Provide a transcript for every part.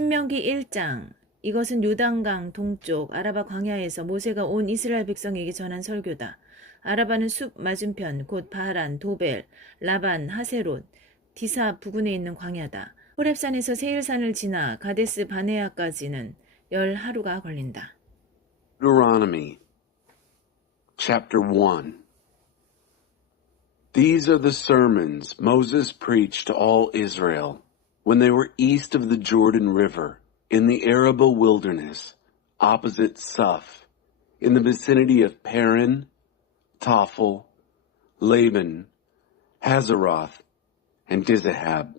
신명기 1장. 이것은 요단강 동쪽 아라바 광야에서 모세가 온 이스라엘 백성에게 전한 설교다. 아라바는 숲 맞은편 곧 바란, 도벨, 라반, 하세롯, 디사 부근에 있는 광야다. 호렙산에서 세일산을 지나 가데스 바네아까지는 10하루가 걸린다. Deuteronomy chapter 1. These are the sermons Moses preached to all Israel when they were east of the Jordan River in the Araba wilderness opposite Suph in the vicinity of Paran, Tophel, Laban, Hazeroth, and Dizahab.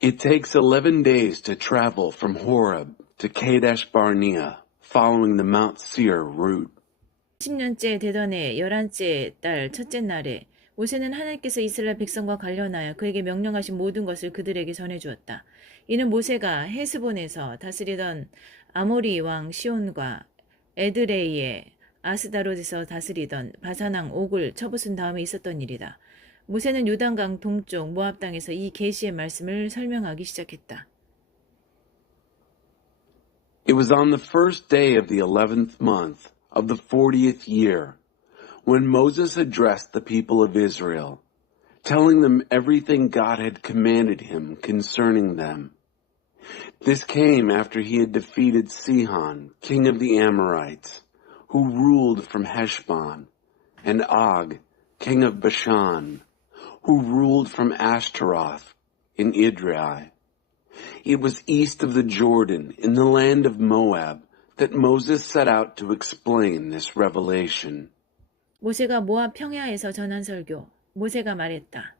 It takes 11 days to travel from Horeb to Kadesh Barnea, following the Mount Seir route. 10년째 되던 해 11째 달 첫째 날에 모세는 하나님께서 이스라엘 백성과 관련하여 그에게 명령하신 모든 것을 그들에게 전해주었다. 이는 모세가 헤스본에서 다스리던 아모리 왕 시온과 에드레이의 아스다롯에서 다스리던 바산왕 옥을 쳐부순 다음에 있었던 일이다. 모세는 요단강 동쪽 모압 땅에서 이 계시의 말씀을 설명하기 시작했다. It was on the first day of the 11th month of the 40th year when Moses addressed the people of Israel, telling them everything God had commanded him concerning them. This came after he had defeated Sihon, king of the Amorites, who ruled from Heshbon, and Og, king of Bashan, who ruled from Ashtaroth in Idrei. It was east of the Jordan, in the land of Moab, that Moses set out to explain this revelation. 모세가 모압 평야에서 전한 설교. 모세가 말했다.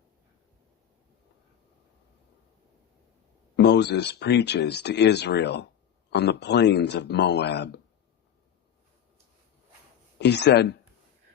Moses preaches to Israel on the plains of Moab. He said,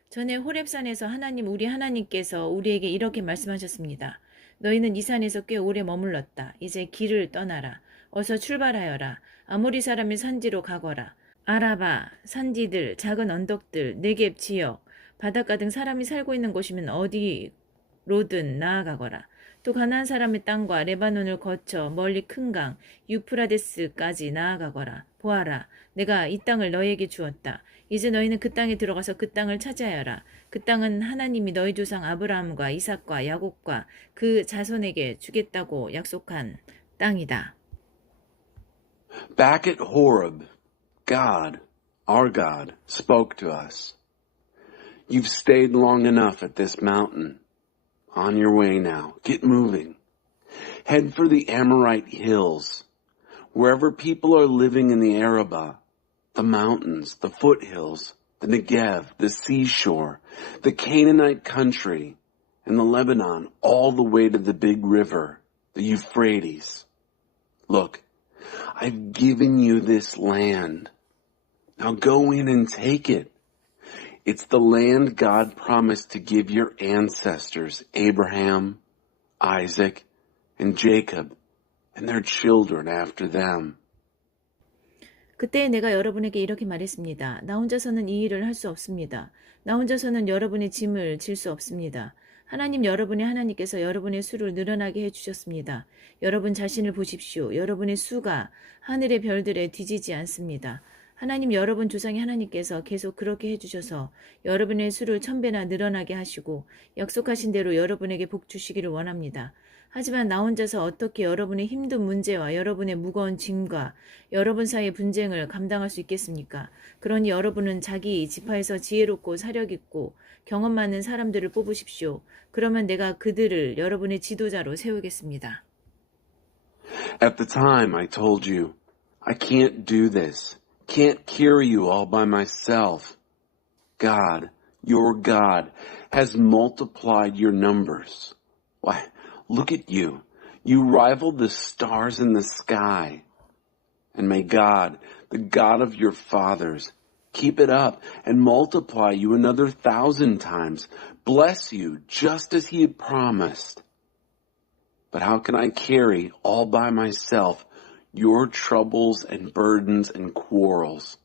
전에 호렙산에서 하나님 우리 하나님께서 우리에게 이렇게 말씀하셨습니다. 너희는 이 산에서 꽤 오래 머물렀다. 이제 길을 떠나라. 어서 출발하여라. 아모리 사람의 산지로 가거라. 아라바, 산지들, 작은 언덕들, 네겝 지역, 바닷가 등 사람이 살고 있는 곳이면 어디로든 나아가거라. 또 가나안 사람의 땅과 레바논을 거쳐 멀리 큰 강, 유프라데스까지 나아가거라. 보아라, 내가 이 땅을 너희에게 주었다. 이제 너희는 그 땅에 들어가서 그 땅을 차지하여라. 그 땅은 하나님이 너희 조상 아브라함과 이삭과 야곱과 그 자손에게 주겠다고 약속한 땅이다. Back at Horeb, God, our God, spoke to us. You've stayed long enough at this mountain. On your way now. Get moving. Head for the Amorite hills. Wherever people are living in the Araba, the mountains, the foothills, the Negev, the seashore, the Canaanite country, and the Lebanon, all the way to the big river, the Euphrates. Look, I've given you this land. Now go in and take it. It's the land God promised to give your ancestors, Abraham, Isaac, and Jacob, and their children after them. 그때 내가 여러분에게 이렇게 말했습니다. 나 혼자서는 이 일을 할 수 없습니다. 나 혼자서는 여러분의 짐을 질 수 없습니다. 하나님 여러분의 하나님께서 여러분의 수를 늘어나게 해주셨습니다. 여러분 자신을 보십시오. 여러분의 수가 하늘의 별들에 뒤지지 않습니다. 하나님 여러분 조상의 하나님께서 계속 그렇게 해주셔서 여러분의 수를 1000배나 늘어나게 하시고 약속하신 대로 여러분에게 복 주시기를 원합니다. 하지만 나 혼자서 어떻게 여러분의 힘든 문제와 여러분의 무거운 짐과 여러분 사이의 분쟁을 감당할 수 있겠습니까? 그러니 여러분은 자기 지파에서 지혜롭고 사력있고 경험 많은 사람들을 뽑으십시오. 그러면 내가 그들을 여러분의 지도자로 세우겠습니다. At the time I told you, I can't do this. Can't carry you all by myself. God, your God, has multiplied your numbers. Why, look at you. You rival the stars in the sky. And may God, the God of your fathers, keep it up and multiply you another 1,000 times. Bless you just as he had promised. But how can I carry all by myself your troubles and burdens and quarrels?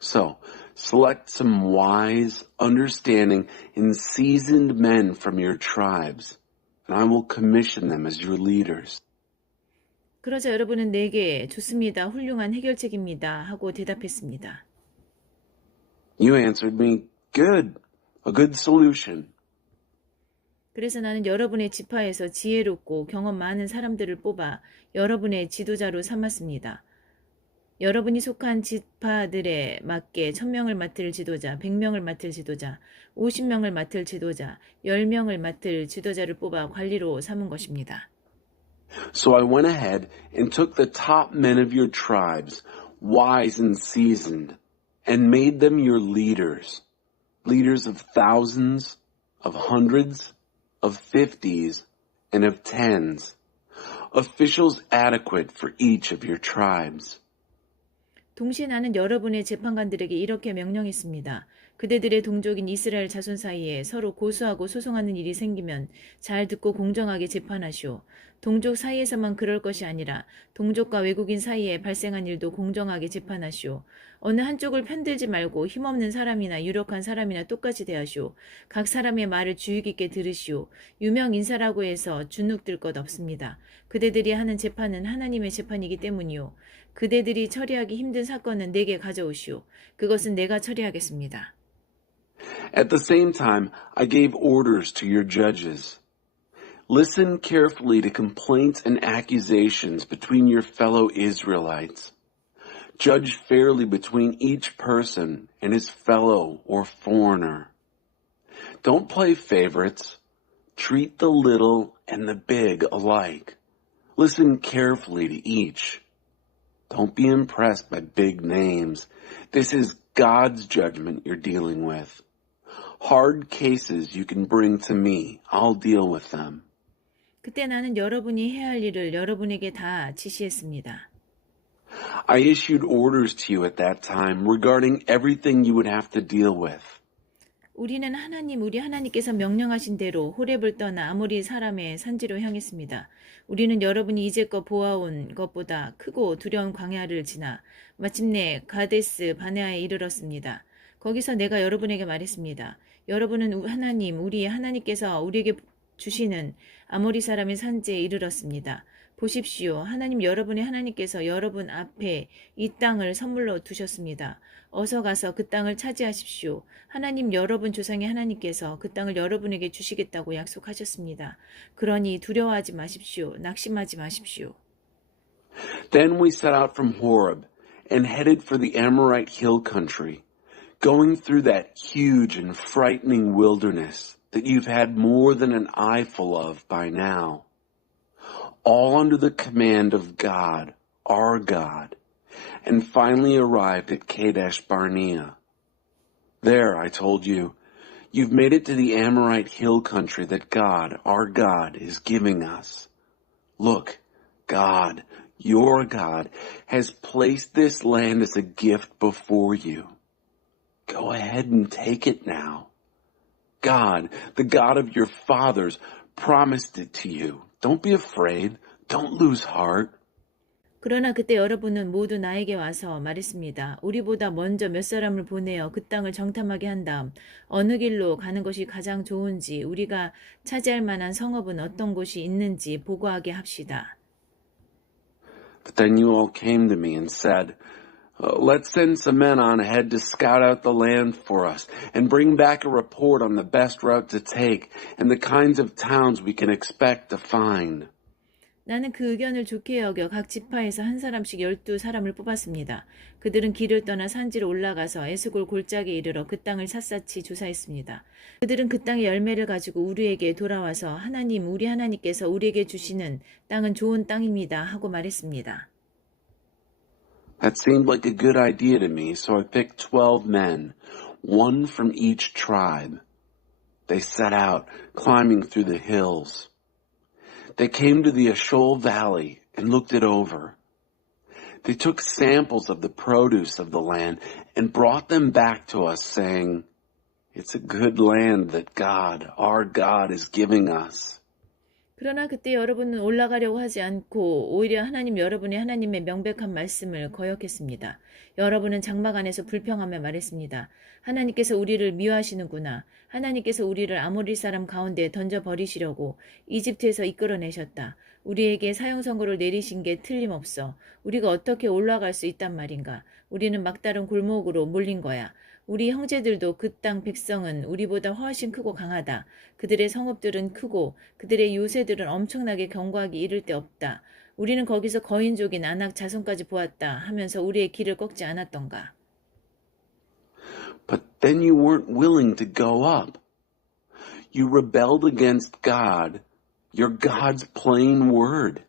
So, select some wise, understanding, and seasoned men from your tribes, and I will commission them as your leaders. 그러자 여러분은 내게 좋습니다. 훌륭한 해결책입니다. 하고 대답했습니다. You answered me, good, a good solution. 그래서 나는 여러분의 지파에서 지혜롭고 경험 많은 사람들을 뽑아 여러분의 지도자로 삼았습니다. 여러분이 속한 지파들에 맞게 1000명을 맡을 지도자, 100명을 맡을 지도자, 50명을 맡을 지도자, 10명을 맡을 지도자를 뽑아 관리로 삼은 것입니다. So I went ahead and took the top men of your tribes, wise and seasoned, and made them your leaders, leaders of thousands, of hundreds, of fifties, and of tens, officials adequate for each of your tribes. 동시에 나는 여러분의 재판관들에게 이렇게 명령했습니다. 그대들의 동족인 이스라엘 자손 사이에 서로 고소하고 소송하는 일이 생기면 잘 듣고 공정하게 재판하시오. 동족 사이에서만 그럴 것이 아니라 동족과 외국인 사이에 발생한 일도 공정하게 재판하시오. 어느 한쪽을 편들지 말고 힘없는 사람이나 유력한 사람이나 똑같이 대하시오. 각 사람의 말을 주의 깊게 들으시오. 유명 인사라고 해서 주눅들 것 없습니다. 그대들이 하는 재판은 하나님의 재판이기 때문이요. 그대들이 처리하기 힘든 사건은 내게 가져오시오. 그것은 내가 처리하겠습니다. At the same time, I gave orders to your judges. Listen carefully to complaints and accusations between your fellow Israelites. Judge fairly between each person and his fellow or foreigner. Don't play favorites. Treat the little and the big alike. Listen carefully to each. Don't be impressed by big names. This is God's judgment you're dealing with. Hard cases you can bring to me. I'll deal with them. 그때 나는 여러분이 해야 할 일을 여러분에게 다 지시했습니다. I issued orders to you at that time regarding everything you would have to deal with. 우리는 우리 하나님께서 명령하신 대로 호렙을 떠나 아모리 사람의 산지로 향했습니다. 우리는 여러분이 이제껏 보아온 것보다 크고 두려운 광야를 지나 마침내 가데스 바네아에 이르렀습니다. 거기서 내가 여러분에게 말했습니다. 여러분은 우리의 하나님께서 우리에게 주시는 아모리 사람의 산지에 이르렀습니다. 보십시오. 여러분의 하나님께서 여러분 앞에 이 땅을 선물로 두셨습니다. 어서 가서 그 땅을 차지하십시오. 여러분 조상의 하나님께서 그 땅을 여러분에게 주시겠다고 약속하셨습니다. 그러니 두려워하지 마십시오. 낙심하지 마십시오. Then we set out from Horeb and headed for the Amorite hill country, going through that huge and frightening wilderness that you've had more than an eyeful of by now. All under the command of God, our God, and finally arrived at Kadesh Barnea. There, I told you, you've made it to the Amorite hill country that God, our God, is giving us. Look, God, your God, has placed this land as a gift before you. Go ahead and take it now. God, the God of your fathers, promised it to you. Don't be afraid. Don't lose heart. 그러나 그때 여러분은 모두 나에게 와서 말했습니다. 우리보다 먼저 몇 사람을 보내어 그 땅을 정탐하게 한 다음 어느 길로 가는 것이 가장 좋은지 우리가 차지할 만한 성읍은 어떤 곳이 있는지 보고하게 합시다. But then you all came to me and said, let's send some men on ahead to scout out the land for us and bring back a report on the best route to take and the kinds of towns we can expect to find. 나는 그 의견을 좋게 여겨 각 지파에서 한 사람씩 12사람을 뽑았습니다. 그들은 길을 떠나 산지로 올라가서 에스골 골짜기에 이르러 그 땅을 샅샅이 조사했습니다. 그들은 그 땅의 열매를 가지고 우리에게 돌아와서 우리 하나님께서 우리에게 주시는 땅은 좋은 땅입니다 하고 말했습니다. That seemed like a good idea to me, so I picked 12 men, one from each tribe. They set out, climbing through the hills. They came to the Eshcol Valley and looked it over. They took samples of the produce of the land and brought them back to us, saying, "It's a good land that God, our God, is giving us." 그러나 그때 여러분은 올라가려고 하지 않고 오히려 여러분의 하나님의 명백한 말씀을 거역했습니다. 여러분은 장막 안에서 불평하며 말했습니다. 하나님께서 우리를 미워하시는구나. 하나님께서 우리를 아모리 사람 가운데 던져버리시려고 이집트에서 이끌어내셨다. 우리에게 사형 선고를 내리신 게 틀림없어. 우리가 어떻게 올라갈 수 있단 말인가? 우리는 막다른 골목으로 몰린 거야. 우리 형제들도 그 땅 백성은 우리보다 훨씬 크고 강하다. 그들의 성읍들은 크고 그들의 요새들은 엄청나게 견고하기 이를 데 없다. 우리는 거기서 거인족인 아낙 자손까지 보았다 하면서 우리의 길을 꺾지 않았던가. But then you weren't willing to go up. You rebelled against God, your God's plain word.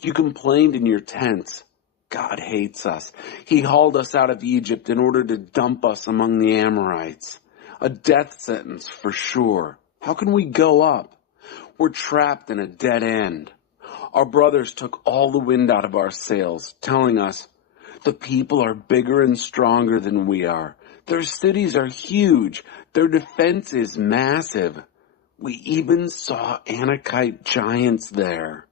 You complained in your tents. God hates us. He hauled us out of Egypt in order to dump us among the Amorites. A death sentence for sure. How can we go up? We're trapped in a dead end. Our brothers took all the wind out of our sails, telling us, the people are bigger and stronger than we are. Their cities are huge. Their defense is massive. We even saw Anakite giants there.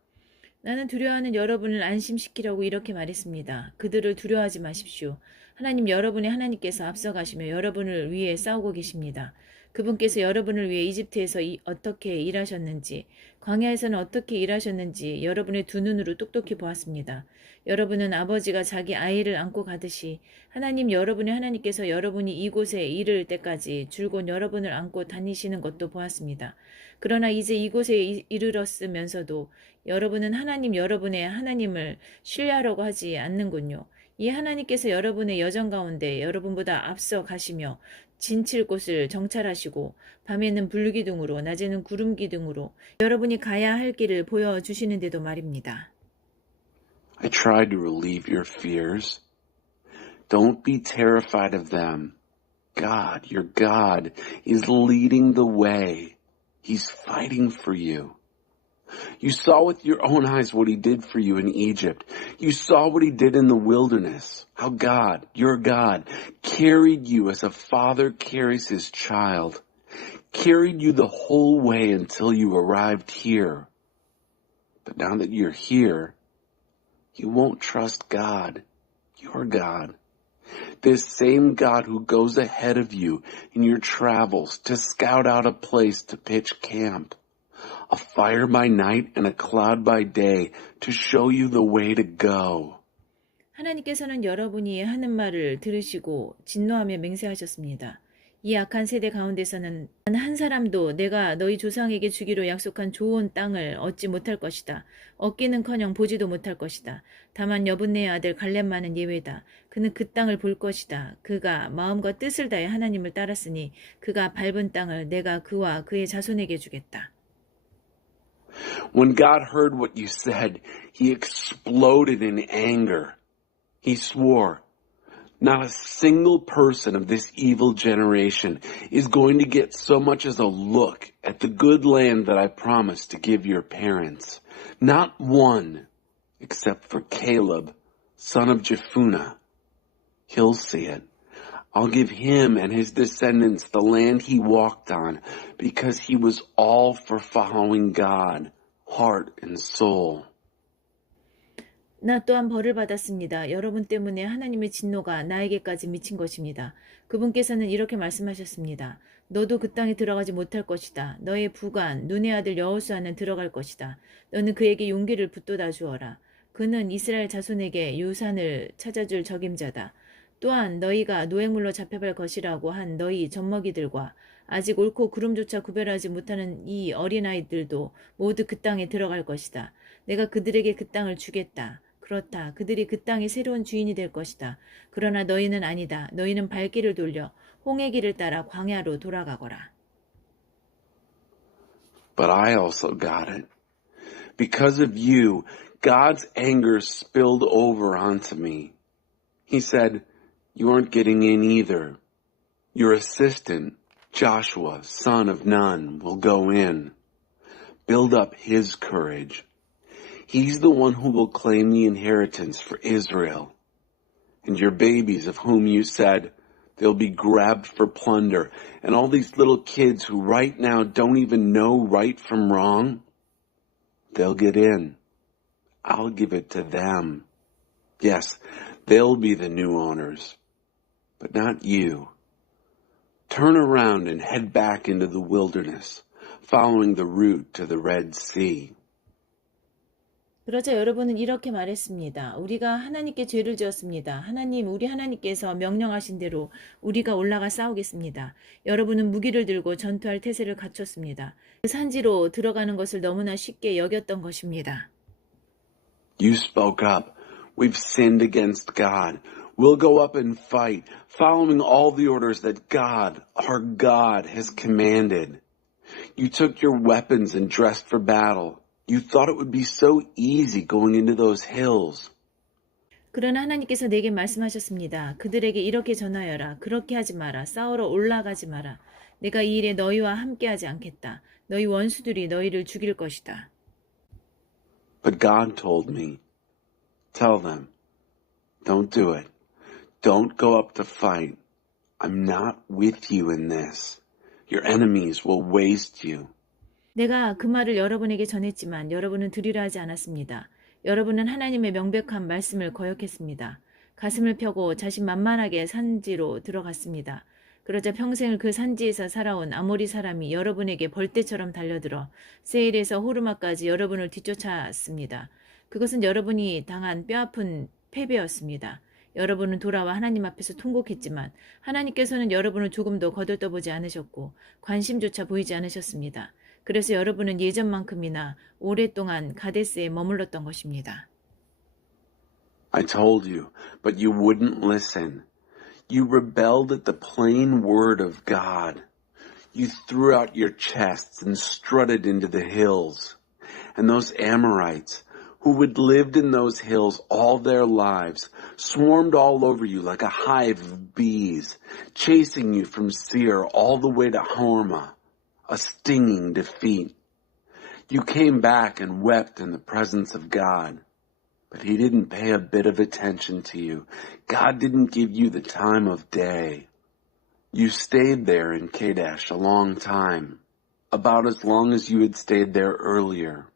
나는 두려워하는 여러분을 안심시키려고 이렇게 말했습니다. 그들을 두려워하지 마십시오. 하나님 여러분의 하나님께서 앞서가시며 여러분을 위해 싸우고 계십니다. 그분께서 여러분을 위해 이집트에서 어떻게 일하셨는지, 광야에서는 어떻게 일하셨는지 여러분의 두 눈으로 똑똑히 보았습니다. 여러분은 아버지가 자기 아이를 안고 가듯이 하나님 여러분의 하나님께서 여러분이 이곳에 이를 때까지 줄곧 여러분을 안고 다니시는 것도 보았습니다. 그러나 이제 이곳에 이르렀으면서도 여러분은 하나님 여러분의 하나님을 신뢰하려고 하지 않는군요. 이 하나님께서 여러분의 여정 가운데 여러분보다 앞서 가시며 진칠 곳을 정찰하시고 밤에는 불기둥으로 낮에는 구름기둥으로 여러분이 가야 할 길을 보여주시는데도 말입니다. I tried to relieve your fears. Don't be terrified of them. God, your God, is leading the way. He's fighting for you. You saw with your own eyes what he did for you in Egypt. You saw what he did in the wilderness. How God, your God, carried you as a father carries his child. Carried you the whole way until you arrived here. But now that you're here, you won't trust God, your God. This same God who goes ahead of you in your travels to scout out a place to pitch camp. A fire by night and a cloud by day to show you the way to go. 하나님께서는 여러분이 하는 말을 들으시고 진노하며 맹세하셨습니다. 이 악한 세대 가운데서는 단 한 사람도 내가 너희 조상에게 주기로 약속한 좋은 땅을 얻지 못할 것이다. 얻기는커녕 보지도 못할 것이다. 다만 여분네의 아들 갈렙만은 예외다. 그는 그 땅을 볼 것이다. 그가 마음과 뜻을 다해 하나님을 따랐으니 그가 밟은 땅을 내가 그와 그의 자손에게 주겠다. When God heard what you said, he exploded in anger. He swore, not a single person of this evil generation is going to get so much as a look at the good land that I promised to give your parents. Not one, except for Caleb, son of Jephunneh. He'll see it. I'll give him and his descendants the land he walked on because he was all for following God, heart and soul. 나 또한 벌을 받았습니다. 여러분 때문에 하나님의 진노가 나에게까지 미친 것입니다. 그분께서는 이렇게 말씀하셨습니다. 너도 그 땅에 들어가지 못할 것이다. 너의 부관, 눈의 아들 여호수아는 들어갈 것이다. 너는 그에게 용기를 붙돋아 주어라. 그는 이스라엘 자손에게 유산을 찾아줄 적임자다. 또한 너희가 노획물로 잡혀갈 것이라고 한 너희 젖먹이들과 아직 옳고 그름조차 구별하지 못하는 이 어린아이들도 모두 그 땅에 들어갈 것이다. 내가 그들에게 그 땅을 주겠다. 그렇다. 그들이 그 땅의 새로운 주인이 될 것이다. 그러나 너희는 아니다. 너희는 발길을 돌려 홍해 길을 따라 광야로 돌아가거라. But I also got it. Because of you, God's anger spilled over onto me. He said, you aren't getting in either. Your assistant, Joshua, son of Nun, will go in. Build up his courage. He's the one who will claim the inheritance for Israel. And your babies of whom you said they'll be grabbed for plunder, and all these little kids who right now don't even know right from wrong, they'll get in. I'll give it to them. Yes, they'll be the new owners, but not you. Turn around and head back into the wilderness, following the route to the Red Sea. 그러자 여러분은 이렇게 말했습니다. 우리가 하나님께 죄를 지었습니다. 하나님, 우리 하나님께서 명령하신 대로 우리가 올라가 싸우겠습니다. 여러분은 무기를 들고 전투할 태세를 갖췄습니다. 그 산지로 들어가는 것을 너무나 쉽게 여겼던 것입니다. You spoke up. We've sinned against God. We'll go up and fight, following all the orders that God, our God, has commanded. You took your weapons and dressed for battle. You thought it would be so easy going into those hills. 그러나 하나님께서 내게 말씀하셨습니다. 그들에게 이렇게 전하여라. 그렇게 하지 마라. 싸우러 올라가지 마라. 내가 이 일에 너희와 함께하지 않겠다. 너희 원수들이 너희를 죽일 것이다. But God told me, tell them, don't do it. Don't go up to fight. I'm not with you in this. Your enemies will waste you. 내가 그 말을 여러분에게 전했지만 여러분은 들으려 하지 않았습니다. 여러분은 하나님의 명백한 말씀을 거역했습니다. 가슴을 펴고 자신만만하게 산지로 들어갔습니다. 그러자 평생을 그 산지에서 살아온 아모리 사람이 여러분에게 벌떼처럼 달려들어 세일에서 호르마까지 여러분을 뒤쫓았습니다. 그것은 여러분이 당한 뼈아픈 패배였습니다. 여러분은 돌아와 하나님 앞에서 통곡했지만 하나님께서는 여러분을 조금도 거들떠보지 않으셨고 관심조차 보이지 않으셨습니다. 그래서 여러분은 예전만큼이나 오랫동안 가데스에 머물렀던 것입니다. I told you, but you wouldn't listen. You rebelled at the plain word of God. You threw out your chests and strutted into the hills. And those Amorites, who had lived in those hills all their lives, swarmed all over you like a hive of bees, chasing you from Seir all the way to Hormah, a stinging defeat. You came back and wept in the presence of God. But he didn't pay a bit of attention to you. God didn't give you the time of day. You stayed there in Kadesh a long time, about as long as you had stayed there earlier.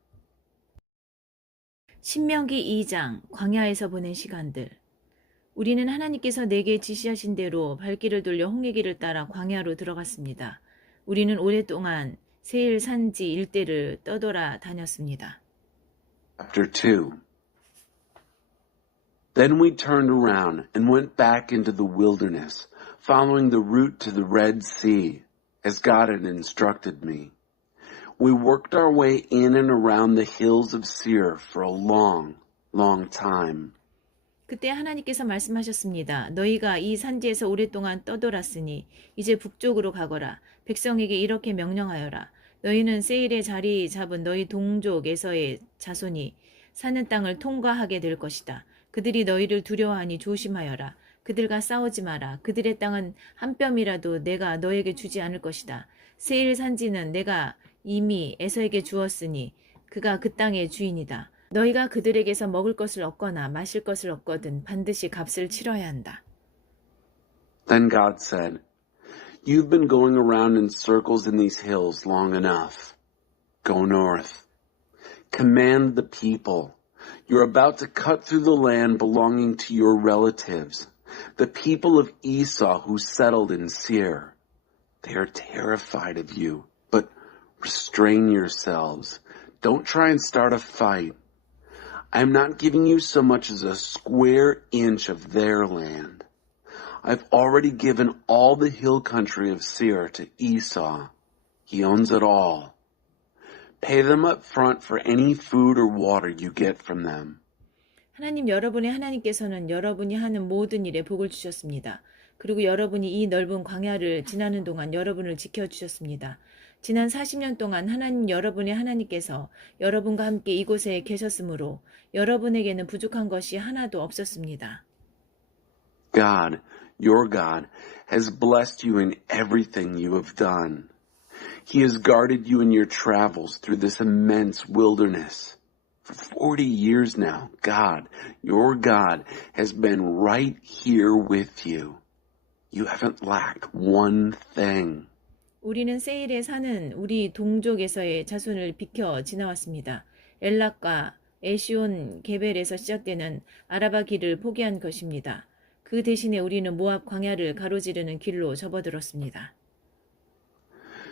신명기 2장 광야에서 보낸 시간들. 우리는 하나님께서 내게 지시하신 대로 발길을 돌려 홍해길을 따라 광야로 들어갔습니다. 우리는 오랫동안 세일 산지 일대를 떠돌아 다녔습니다. Chapter 2. Then we turned around and went back into the wilderness, following the route to the Red Sea, as God had instructed me. We worked our way in and around the hills of Seir for a long, long time. 그때 하나님께서 말씀하셨습니다. 너희가 이 산지에서 오랫동안 떠돌았으니 이제 북쪽으로 가거라. 백성에게 이렇게 명령하여라. 너희는 세일에 자리 잡은 너희 동족에서의 자손이 사는 땅을 통과하게 될 것이다. 그들이 너희를 두려워하니 조심하여라. 그들과 싸우지 마라. 그들의 땅은 한 뼘이라도 내가 너에게 주지 않을 것이다. 세일 산지는 내가 이미 에서에게 주었으니 그가 그 땅의 주인이다. 너희가 그들에게서 먹을 것을 얻거나 마실 것을 얻거든 반드시 값을 치러야 한다. Then God said, You've been going around in circles in these hills long enough. Go north. Command the people. You're about to cut through the land belonging to your relatives, the people of Esau who settled in Seir. They are terrified of you, but restrain yourselves. Don't try and start a fight. I'm not giving you so much as a square inch of their land. I've already given all the hill country of Seir to Esau. He owns it all. Pay them up front for any food or water you get from them. 하나님 여러분의 하나님께서는 여러분이 하는 모든 일에 복을 주셨습니다. 그리고 여러분이 이 넓은 광야를 지나는 동안 여러분을 지켜주셨습니다. 지난 40년 동안 하나님 여러분의 하나님께서 여러분과 함께 이곳에 계셨으므로 여러분에게는 부족한 것이 하나도 없었습니다. God, your God, has blessed you in everything you have done. He has guarded you in your travels through this immense wilderness. For 40 years now, God, your God, has been right here with you. You haven't lacked one thing. 우리는 세일에 사는 우리 동족에서의 자손을 비켜 지나왔습니다. 엘락과 에시온 게벨에서 시작되는 아라바 길을 포기한 것입니다. 그 대신에 우리는 모압 광야를 가로지르는 길로 접어들었습니다.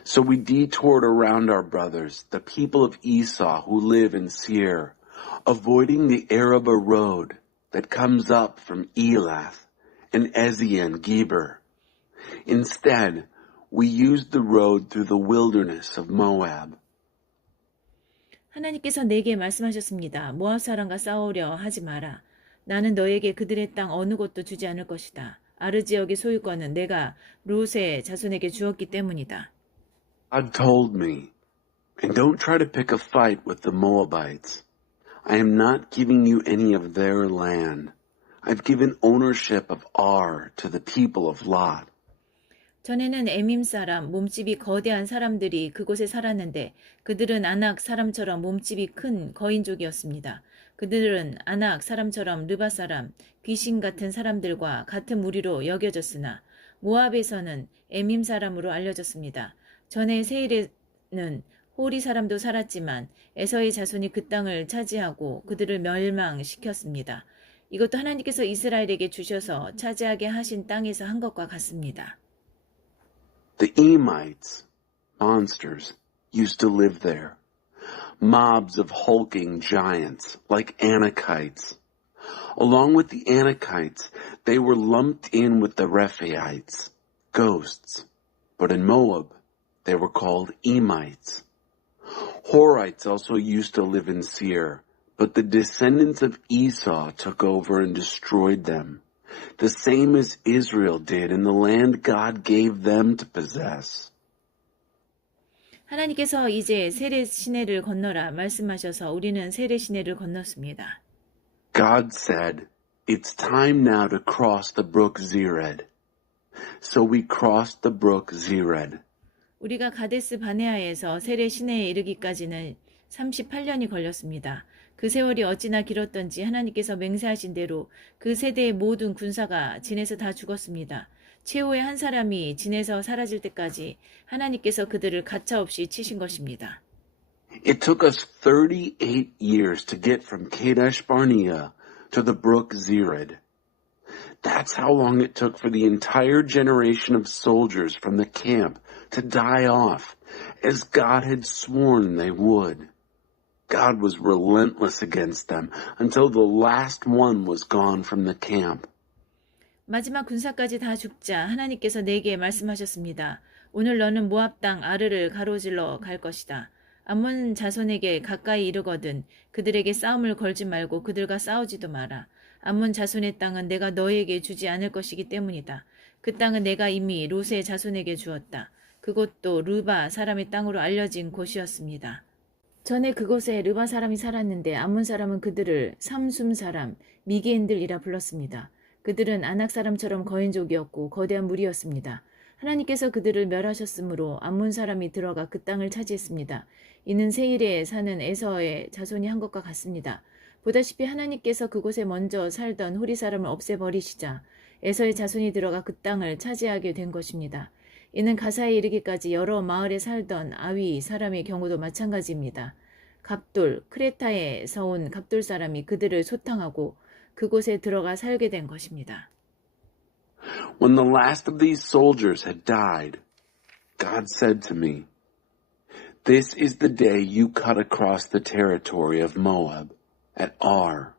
So we detoured around our brothers, the people of Esau who live in Seir, avoiding the Araba road that comes up from Elath and Ezion Geber. Instead, we used the road through the wilderness of Moab. 하나님께서 내게 말씀하셨습니다. 모압 사람과 싸우려 하지 마라. 나는 너에게 그들의 땅 어느 곳도 주지 않을 것이다. 아르 지역의 소유권은 내가 룻의 자손에게 주었기 때문이다. God told me, and don't try to pick a fight with the Moabites. I am not giving you any of their land. I've given ownership of Ar to the people of Lot. 전에는 에밈 사람, 몸집이 거대한 사람들이 그곳에 살았는데 그들은 아낙 사람처럼 몸집이 큰 거인족이었습니다. 그들은 아낙 사람처럼 르바 사람, 귀신 같은 사람들과 같은 무리로 여겨졌으나 모압에서는 에밈 사람으로 알려졌습니다. 전에 세일에는 호리 사람도 살았지만 에서의 자손이 그 땅을 차지하고 그들을 멸망시켰습니다. 이것도 하나님께서 이스라엘에게 주셔서 차지하게 하신 땅에서 한 것과 같습니다. The Emites, monsters, used to live there. Mobs of hulking giants, like Anakites. Along with the Anakites, they were lumped in with the Rephaites, ghosts. But in Moab, they were called Emites. Horites also used to live in Seir, but the descendants of Esau took over and destroyed them, the same as Israel did in the land God gave them to possess. 하나님께서 이제 세례 시내를 건너라 말씀하셔서 우리는 세례 시내를 건넜습니다. God said, "It's time now to cross the brook Zered." So we crossed the brook Zered. 우리가 가데스 바네아에서 세례 시내에 이르기까지는 38년이 걸렸습니다. 그 세월이 어찌나 길었던지 하나님께서 맹세하신 대로 그 세대의 모든 군사가 진에서 다 죽었습니다. 최후의 한 사람이 진에서 사라질 때까지 하나님께서 그들을 가차없이 치신 것입니다. It took us 38 years to get from Kadesh Barnea to the brook Zered. That's how long it took for the entire generation of soldiers from the camp to die off, as God had sworn they would. God was relentless against them until the last one was gone from the camp. 마지막 군사까지 다 죽자 하나님께서 내게 말씀하셨습니다. 오늘 너는 모압 땅 아르를 가로질러 갈 것이다. 암몬 자손에게 가까이 이르거든 그들에게 싸움을 걸지 말고 그들과 싸우지도 마라. 암몬 자손의 땅은 내가 너에게 주지 않을 것이기 때문이다. 그 땅은 내가 이미 롯의 자손에게 주었다. 그곳도 르바 사람의 땅으로 알려진 곳이었습니다. 전에 그곳에 르바 사람이 살았는데 암몬 사람은 그들을 삼숨 사람, 미게인들이라 불렀습니다. 그들은 아낙 사람처럼 거인족이었고 거대한 무리였습니다. 하나님께서 그들을 멸하셨으므로 암몬 사람이 들어가 그 땅을 차지했습니다. 이는 세일에 사는 에서의 자손이 한 것과 같습니다. 보다시피 하나님께서 그곳에 먼저 살던 호리 사람을 없애버리시자 에서의 자손이 들어가 그 땅을 차지하게 된 것입니다. 이는 가사에 이르기까지 여러 마을에 살던 아위 사람의 경우도 마찬가지입니다. 갑돌, 크레타에서 온 갑돌 사람이 그들을 소탕하고 그곳에 들어가 살게 된 것입니다. When the last of these soldiers had died, God said to me, "This is the day you cut across the territory of Moab at Ar.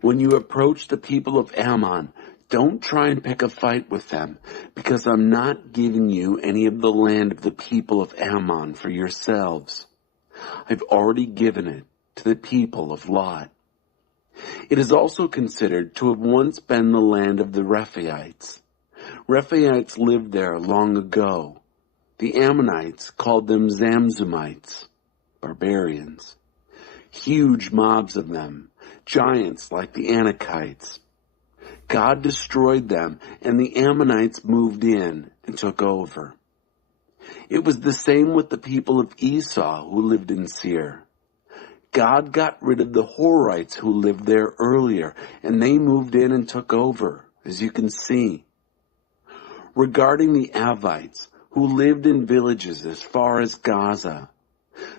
When you approach the people of Ammon, don't try and pick a fight with them, because I'm not giving you any of the land of the people of Ammon for yourselves. I've already given it to the people of Lot. It is also considered to have once been the land of the Rephaites. Rephaites lived there long ago. The Ammonites called them Zamzumites, barbarians. Huge mobs of them, giants like the Anakites. God destroyed them, and the Ammonites moved in and took over. It was the same with the people of Esau who lived in Seir. God got rid of the Horites who lived there earlier, and they moved in and took over, as you can see. Regarding the Avites, who lived in villages as far as Gaza,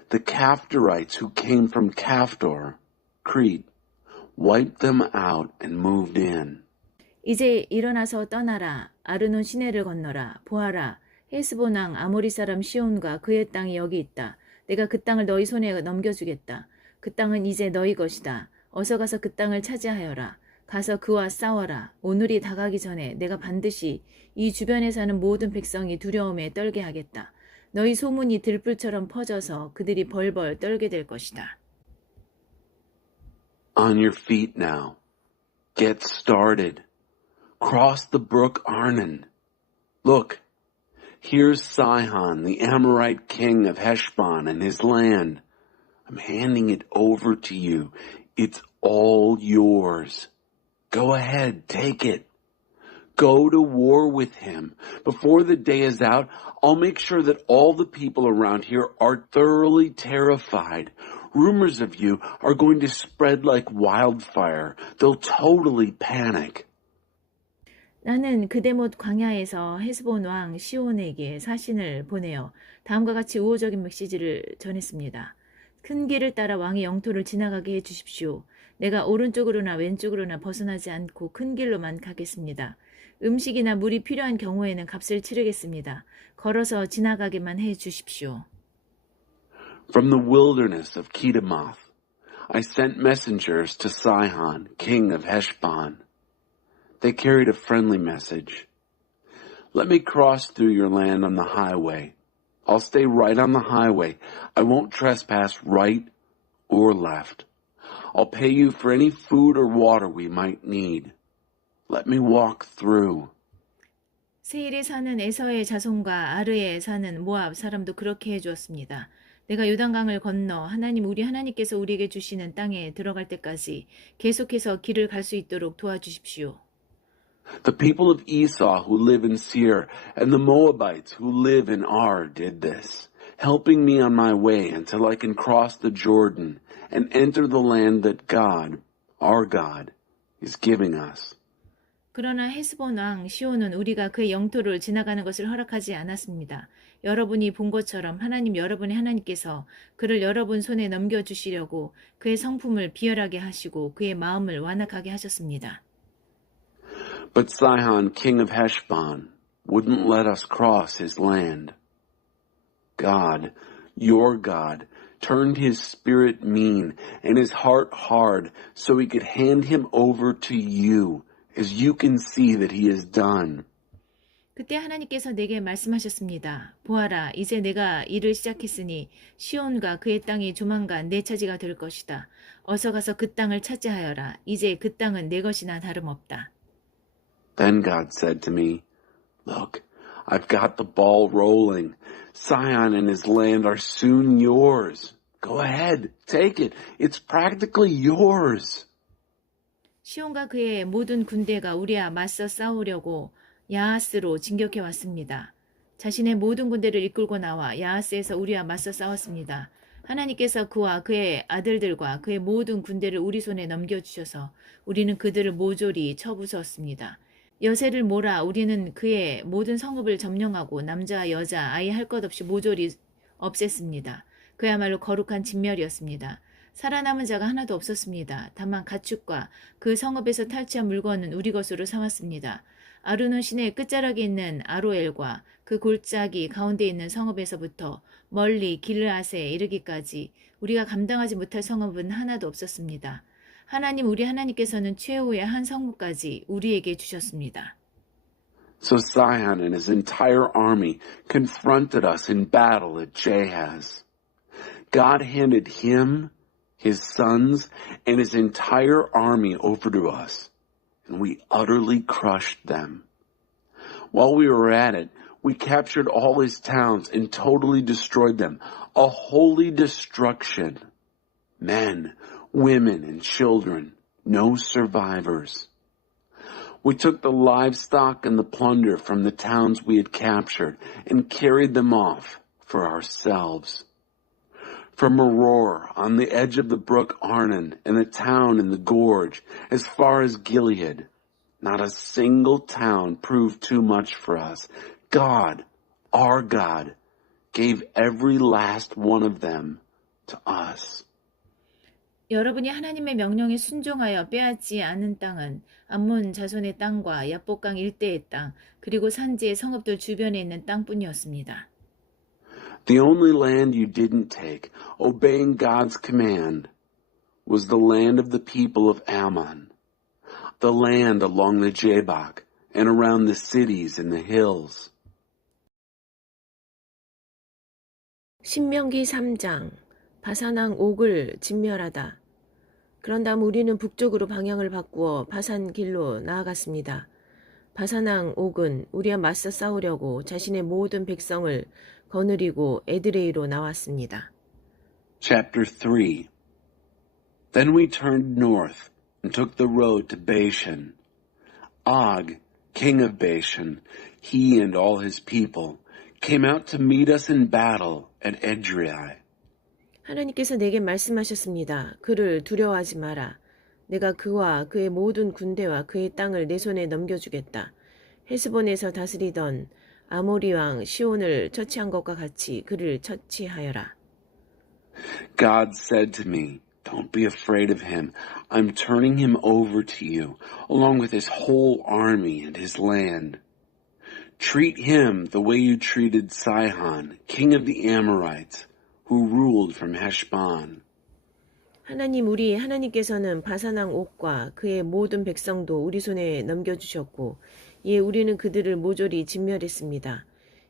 the Caphtorites who came from Caphtor, Crete, wiped them out and moved in. 이제 일어나서 떠나라. 아르논 시내를 건너라. 보아라. 헤스본 왕 아모리 사람 시온과 그의 땅이 여기 있다. 내가 그 땅을 너희 손에 넘겨주겠다. 그 땅은 이제 너희 것이다. 어서 가서 그 땅을 차지하여라. 가서 그와 싸워라. 오늘이 다가기 전에 내가 반드시 이 주변에 사는 모든 백성이 두려움에 떨게 하겠다. 너희 소문이 들불처럼 퍼져서 그들이 벌벌 떨게 될 것이다. On your feet now. Get started. Cross the brook Arnon. Look, here's Sihon, the Amorite king of Heshbon and his land. I'm handing it over to you. It's all yours. Go ahead, take it. Go to war with him. Before the day is out, I'll make sure that all the people around here are thoroughly terrified. Rumors of you are going to spread like wildfire. They'll totally panic. 나는 그대못 광야에서 헤스본 왕 시온에게 사신을 보내어 다음과 같이 우호적인 메시지를 전했습니다. 큰 길을 따라 왕의 영토를 지나가게 해주십시오. 내가 오른쪽으로나 왼쪽으로나 벗어나지 않고 큰 길로만 가겠습니다. 음식이나 물이 필요한 경우에는 값을 치르겠습니다. 걸어서 지나가게만 해주십시오. From the wilderness of Kedemoth, I sent messengers to Sihon, king of Heshbon. They carried a friendly message. Let me cross through your land on the highway. I'll stay right on the highway. I won't trespass right or left. I'll pay you for any food or water we might need. Let me walk through. 세일에 사는 에서의 자손과 아르에 사는 모압 사람도 그렇게 해주었습니다. 내가 요단강을 건너 우리 하나님께서 우리에게 주시는 땅에 들어갈 때까지 계속해서 길을 갈 수 있도록 도와주십시오. The people of Esau who live in Seir and the Moabites who live in Ar did this, helping me on my way until I can cross the Jordan and enter the land that God, our God, is giving us. 그러나 헤스본 왕 시온은 우리가 그의 영토를 지나가는 것을 허락하지 않았습니다. 여러분이 본 것처럼 여러분의 하나님께서 그를 여러분 손에 넘겨주시려고 그의 성품을 비열하게 하시고 그의 마음을 완악하게 하셨습니다. But Sihon, king of Heshbon, wouldn't let us cross his land. God, your God, turned his spirit mean and his heart hard so he could hand him over to you, as you can see that he has done. 그때 하나님께서 내게 말씀하셨습니다. 보아라, 이제 내가 일을 시작했으니 시온과 그의 땅이 조만간 내 차지가 될 것이다. 어서 가서 그 땅을 차지하여라. 이제 그 땅은 내 것이나 다름없다. Then God said to me, Look, I've got the ball rolling. Sihon and his land are soon yours. Go ahead, take it. It's practically yours. 시온과 그의 모든 군대가 우리와 맞서 싸우려고 야하스로 진격해 왔습니다. 자신의 모든 군대를 이끌고 나와 야하스에서 우리와 맞서 싸웠습니다. 하나님께서 그와 그의 아들들과 그의 모든 군대를 우리 손에 넘겨주셔서 우리는 그들을 모조리 쳐부수었습니다. 여세를 몰아 우리는 그의 모든 성읍을 점령하고 남자, 여자, 아이 할 것 없이 모조리 없앴습니다. 그야말로 거룩한 진멸이었습니다. 살아남은 자가 하나도 없었습니다. 다만 가축과 그 성읍에서 탈취한 물건은 우리 것으로 삼았습니다. 아르논 시내의 끝자락에 있는 아로엘과 그 골짜기 가운데 있는 성읍에서부터 멀리 길르앗에 이르기까지 우리가 감당하지 못할 성읍은 하나도 없었습니다. 우리 하나님께서는 최후의 한 성읍까지 우리에게 주셨습니다. So Sihon and his entire army confronted us in battle at Jahaz. God handed him, his sons, and his entire army over to us, and we utterly crushed them. While we were at it, we captured all his towns and totally destroyed them, a holy destruction. Men, women, and children, no survivors. We took the livestock and the plunder from the towns we had captured and carried them off for ourselves. From Aurora, on the edge of the brook Arnon, and the town in the gorge, as far as Gilead, not a single town proved too much for us. God, our God, gave every last one of them to us. 여러분이 하나님의 명령에 순종하여 빼앗지 않은 땅은 암몬 자손의 땅과 야복강 일대의 땅, 그리고 산지의 성읍들 주변에 있는 땅뿐이었습니다. The only land you didn't take, obeying God's command, was the land of the people of Ammon, the land along the Jabbok and around the cities and the hills. 신명기 3장 바산왕 옥을 진멸하다. 그런 다음 우리는 북쪽으로 방향을 바꾸어 바산 길로 나아갔습니다. 바산왕 옥은 우리와 맞서 싸우려고 자신의 모든 백성을 거느리고 에드레이로 나왔습니다. Chapter 3. Then we turned north and took the road to Bashan. Og, king of Bashan, he and all his people, came out to meet us in battle at Edrei. 하나님께서 내게 말씀하셨습니다. 그를 두려워하지 마라. 내가 그와 그의 모든 군대와 그의 땅을 내 손에 넘겨주겠다. 헤스본에서 다스리던 아모리 왕 시온을 처치한 것과 같이 그를 처치하여라. God said to me, "Don't be afraid of him. I'm turning him over to you, along with his whole army and his land. Treat him the way you treated Sihon, king of the Amorites, who ruled from Heshbon." 하나님께서는 바산왕 옥과 그의 모든 백성도 우리 손에 넘겨주셨고, 이에 우리는 그들을 모조리 진멸했습니다.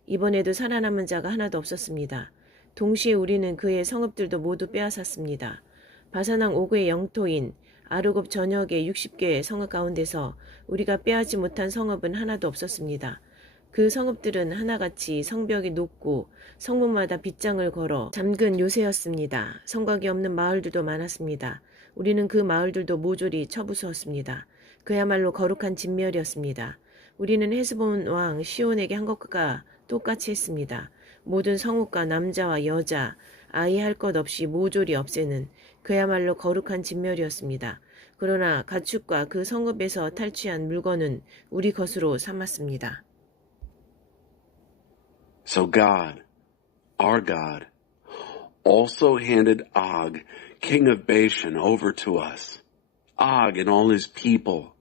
이번에도 살아남은 자가 하나도 없었습니다. 동시에 우리는 그의 성읍들도 모두 빼앗았습니다. 바산왕 옥의 영토인 아르곱 전역의 60개의 성읍 가운데서 우리가 빼앗지 못한 성읍은 하나도 없었습니다. 그 성읍들은 하나같이 성벽이 높고 성문마다 빗장을 걸어 잠근 요새였습니다. 성곽이 없는 마을들도 많았습니다. 우리는 그 마을들도 모조리 쳐부수었습니다. 그야말로 거룩한 진멸이었습니다. 우리는 헤스본 왕 시온에게 한 것과 똑같이 했습니다. 모든 성읍과 남자와 여자, 아이 할 것 없이 모조리 없애는 그야말로 거룩한 진멸이었습니다. 그러나 가축과 그 성읍에서 탈취한 물건은 우리 것으로 삼았습니다. So God, our God, also handed Og, king of Bashan, over to us, Og and all his people,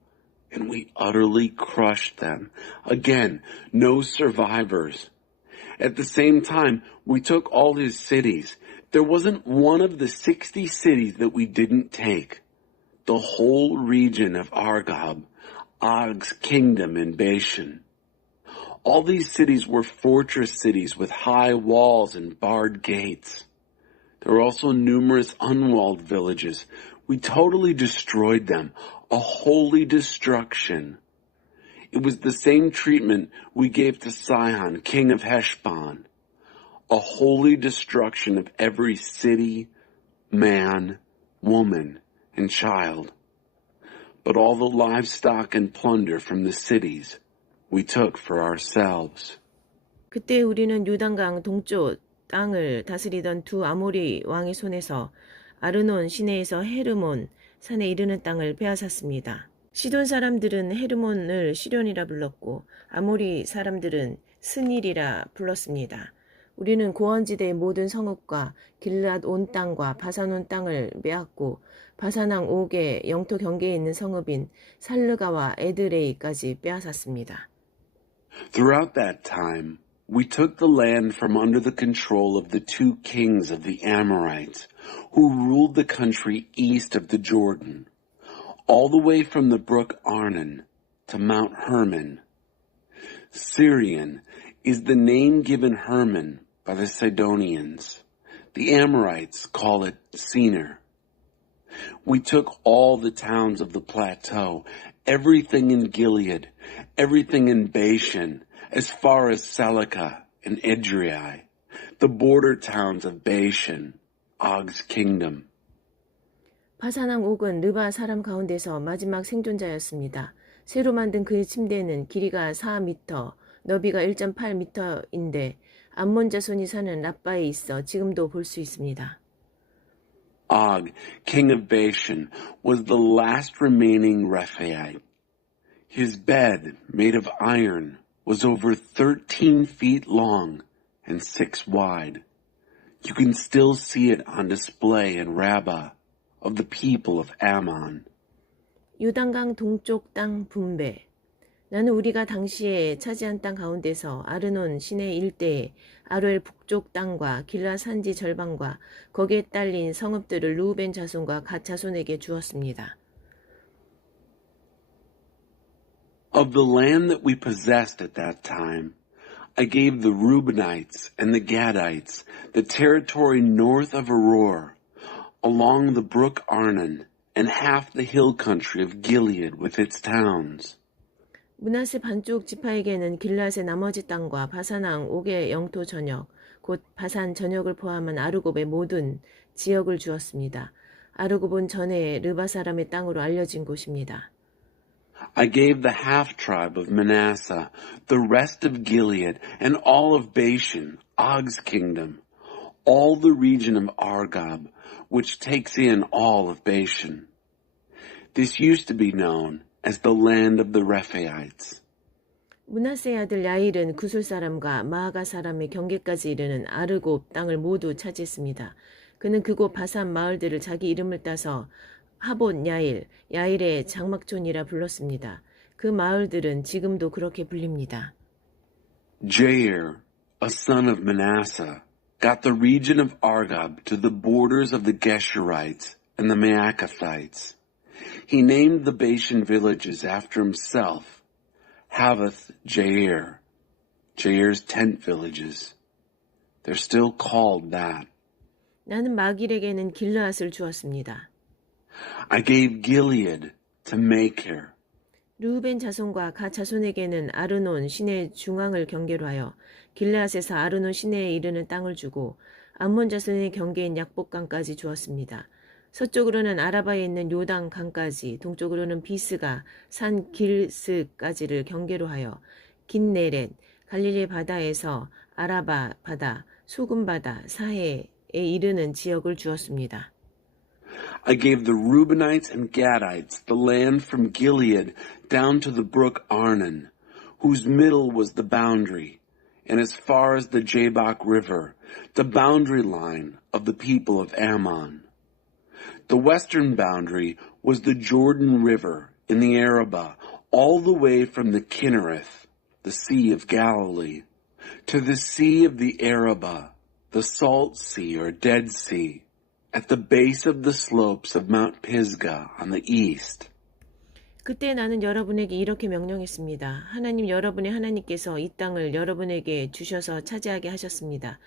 and we utterly crushed them. Again, no survivors. At the same time, we took all his cities. There wasn't one of the 60 cities that we didn't take. The whole region of Argob, Og's kingdom in Bashan. All these cities were fortress cities with high walls and barred gates. There were also numerous unwalled villages. We totally destroyed them, a holy destruction. It was the same treatment we gave to Sihon, king of Heshbon, a holy destruction of every city, man, woman, and child. But all the livestock and plunder from the cities we took for ourselves. 그때 우리는 요단강 동쪽 땅을 다스리던 두 아모리 왕의 손에서 아르논 시내에서 헤르몬 산에 이르는 땅을 빼앗았습니다. 시돈 사람들은 헤르몬을 시련이라 불렀고 아모리 사람들은 스닐이라 불렀습니다. 우리는 고원지대의 모든 성읍과 길랏 온 땅과 바산 온 땅을 빼앗고 바산왕 옥의 영토 경계에 있는 성읍인 살르가와 에드레이까지 빼앗았습니다. Throughout that time, we took the land from under the control of the two kings of the Amorites, who ruled the country east of the Jordan, all the way from the brook Arnon to Mount Hermon. Syrian is the name given Hermon by the Sidonians. The Amorites call it Senir. We took all the towns of the plateau, everything in Gilead, everything in Bashan, as far as Salica and Edrei, the border towns of Bashan, Og's kingdom. 바산왕 옥은 르바 사람 가운데서 마지막 생존자였습니다. 새로 만든 그의 침대는 길이가 4m, 너비가 1.8m인데 암몬 자손이 사는 라빠에 있어 지금도 볼 수 있습니다. Og, king of Bashan, was the last remaining Rephaite. His bed, made of iron, was over 13 feet long and 6 wide. You can still see it on display in Rabbah of the people of Ammon. 요단강 동쪽 땅 분배. 나는 우리가 당시에 차지한 땅 가운데서 아르논 시내 일대에 아로엘 북쪽 땅과 길라 산지 절반과 거기에 딸린 성읍들을 루벤 자손과 갓 자손에게 주었습니다. Of the land that we possessed at that time, I gave the Reubenites and the Gadites the territory north of Aroer, along the brook Arnon, and half the hill country of Gilead with its towns. 므낫세 반쪽 지파에게는 길앗의 나머지 땅과 바산왕 옥의 영토 전역, 곧 바산 전역을 포함한 아르곱의 모든 지역을 주었습니다. 아르곱은 전에 르바 사람의 땅으로 알려진 곳입니다. I gave the half tribe of Manasseh, the rest of Gilead, and all of Bashan, Og's kingdom, all the region of Argob, which takes in all of Bashan. This used to be known as the land of the Rephaites. 므낫세의 아들 야일은 구술 사람과 마아가 사람의 경계까지 이르는 아르곱 땅을 모두 차지했습니다. 그는 그곳 바산 마을들을 자기 이름을 따서 하봇 야일, 야일의 장막촌이라 불렀습니다. 그 마을들은 지금도 그렇게 불립니다. Jair, a son of Manasseh, got the region of Argob to the borders of the Geshurites and the Maacathites. He named the Bashan villages after himself, Havoth Jair, Jair's tent villages. They're still called that. 나는 마길에게는 길르앗을 주었습니다. I gave Gilead to Machir. 르우벤 자손과 갓 자손에게는 아르논 시내 중앙을 경계로 하여 길르앗에서 아르논 시내에 이르는 땅을 주고 암몬 자손의 경계인 약복강까지 주었습니다. 서쪽으로는 아라바에 있는 요당 강까지, 동쪽으로는 비스가 산 길스까지를 경계로 하여 긴네렛, 갈릴리 바다에서 아라바 바다, 소금 바다, 사해에 이르는 지역을 주었습니다. I gave the Reubenites and Gadites the land from Gilead down to the brook Arnon, whose middle was the boundary, and as far as the Jabbok River, the boundary line of the people of Ammon. The western boundary was the Jordan River in the Arabah, all the way from the Kinnereth, the Sea of Galilee, to the Sea of the Arabah, the Salt Sea or Dead Sea, at the base of the slopes of Mount Pisgah on the east. 그때 나는 여러분에게 이렇게 명령했습니다. 하나님 여러분의 하나님께서 이 땅을 여러분에게 주셔서 차지하게 하셨습니다.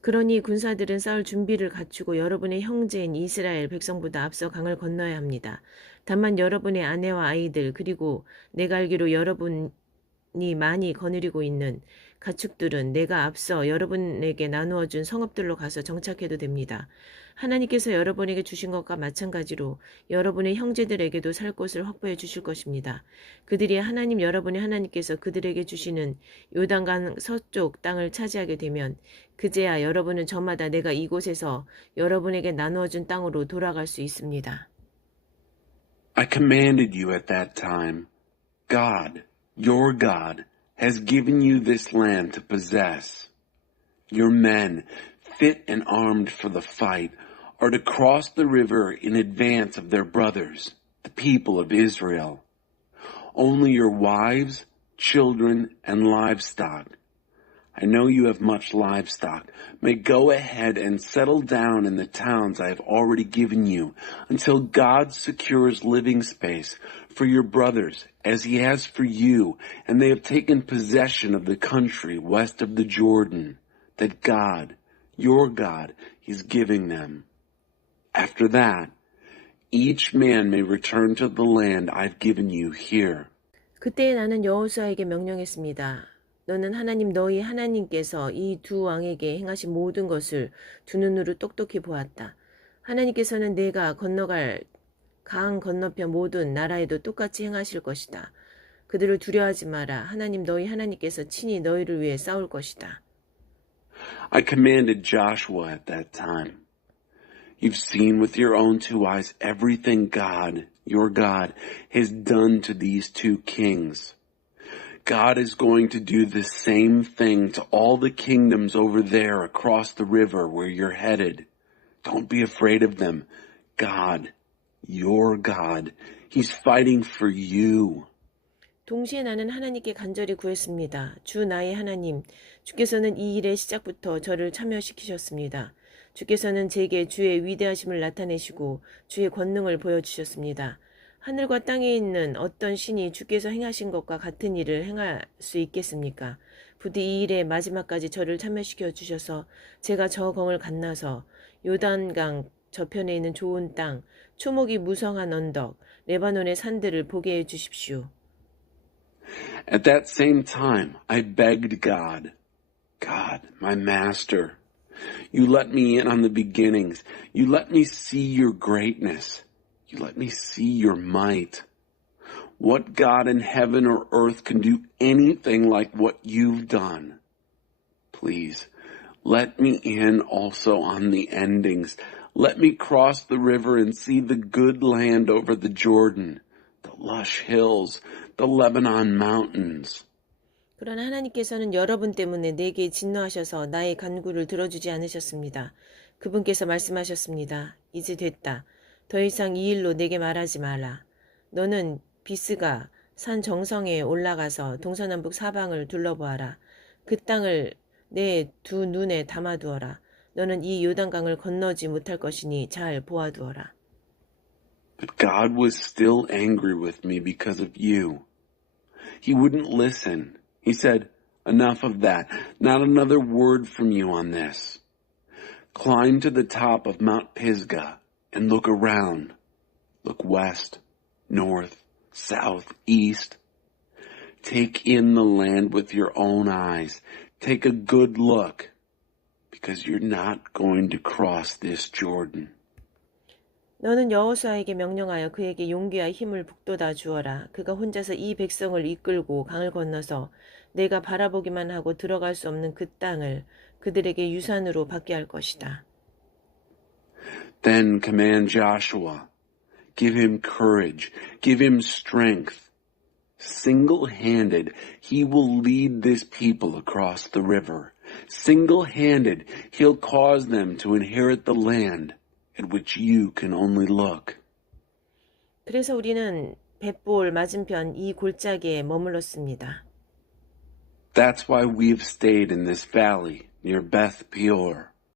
그러니 군사들은 싸울 준비를 갖추고 여러분의 형제인 이스라엘 백성보다 앞서 강을 건너야 합니다. 다만 여러분의 아내와 아이들 그리고 내가 알기로 여러분이 많이 거느리고 있는 가축들은 내가 앞서 여러분에게 나누어 준 성읍들로 가서 정착해도 됩니다. 하나님께서 여러분에게 주신 것과 마찬가지로 여러분의 형제들에게도 살 곳을 확보해 주실 것입니다. 그들이 하나님 여러분의 하나님께서 그들에게 주시는 요단강 서쪽 땅을 차지하게 되면 그제야 여러분은 저마다 내가 이곳에서 여러분에게 나누어 준 땅으로 돌아갈 수 있습니다. I commanded you at that time, God, your God, has given you this land to possess. Your men, fit and armed for the fight, are to cross the river in advance of their brothers, the people of Israel. Only your wives, children, and livestock, I know you have much livestock, may go ahead and settle down in the towns I have already given you until God secures living space for your brothers as he has for you, and they have taken possession of the country west of the Jordan that God, your God, is giving them. After that, each man may return to the land I've given you here. 그때 나는 여호수아에게 명령했습니다. 너는 하나님 너희 하나님께서 이 두 왕에게 행하신 모든 것을 두 눈으로 똑똑히 보았다. 하나님께서는 내가 건너갈 강 건너편 모든 나라에도 똑같이 행하실 것이다. 그들을 두려워하지 마라. 하나님 너희 하나님께서 친히 너희를 위해 싸울 것이다. I commanded Joshua at that time. You've seen with your own two eyes everything God, your God, has done to these two kings. God is going to do the same thing to all the kingdoms over there across the river where you're headed. Don't be afraid of them. God, your God, He's fighting for you. 동시에 나는 하나님께 간절히 구했습니다. 주 나의 하나님, 주께서는 이 일의 시작부터 저를 참여시키셨습니다. 주께서는 제게 주의 위대하심을 나타내시고 주의 권능을 보여주셨습니다. 하늘과 땅에 있는 어떤 신이 주께서 행하신 것과 같은 일을 행할 수 있겠습니까? 부디 이 일의 마지막까지 저를 참여시켜 주셔서 제가 저 강을 건너서 요단강 저편에 있는 좋은 땅, 초목이 무성한 언덕, 레바논의 산들을 보게 해 주십시오. At that same time, I begged God, God, my master, you let me in on the beginnings. You let me see your greatness. You let me see your might. What God in heaven or earth can do anything like what you've done? Please, let me in also on the endings. Let me cross the river and see the good land over the Jordan, the lush hills, the Lebanon mountains. 그러나 하나님께서는 여러분 때문에 내게 진노하셔서 나의 간구를 들어주지 않으셨습니다. 그분께서 말씀하셨습니다. 이제 됐다. 더 이상 이 일로 내게 말하지 마라. 너는 비스가 산 정성에 올라가서 동서남북 사방을 둘러보아라. 그 땅을 내 두 눈에 담아두어라. 너는 이 요단강을 건너지 못할 것이니 잘 보아두어라. But God was still angry with me because of you. He wouldn't listen. He said, enough of that. Not another word from you on this. Climb to the top of Mount Pisgah and look around. Look west, north, south, east. Take in the land with your own eyes. Take a good look, because you're not going to cross this Jordan. 너는 여호수아에게 명령하여 그에게 용기와 힘을 북돋아 주어라. 그가 혼자서 이 백성을 이끌고 강을 건너서 내가 바라보기만 하고 들어갈 수 없는 그 땅을 그들에게 유산으로 받게 할 것이다. Then command Joshua. Give him courage. Give him strength. Single-handed, he will lead this people across the river. Single-handed, he'll cause them to inherit the land at which you can only look. 그래서 우리는 벳볼 맞은편 이 골짜기에 머물렀습니다. That's why we've stayed in this valley near Beth Peor.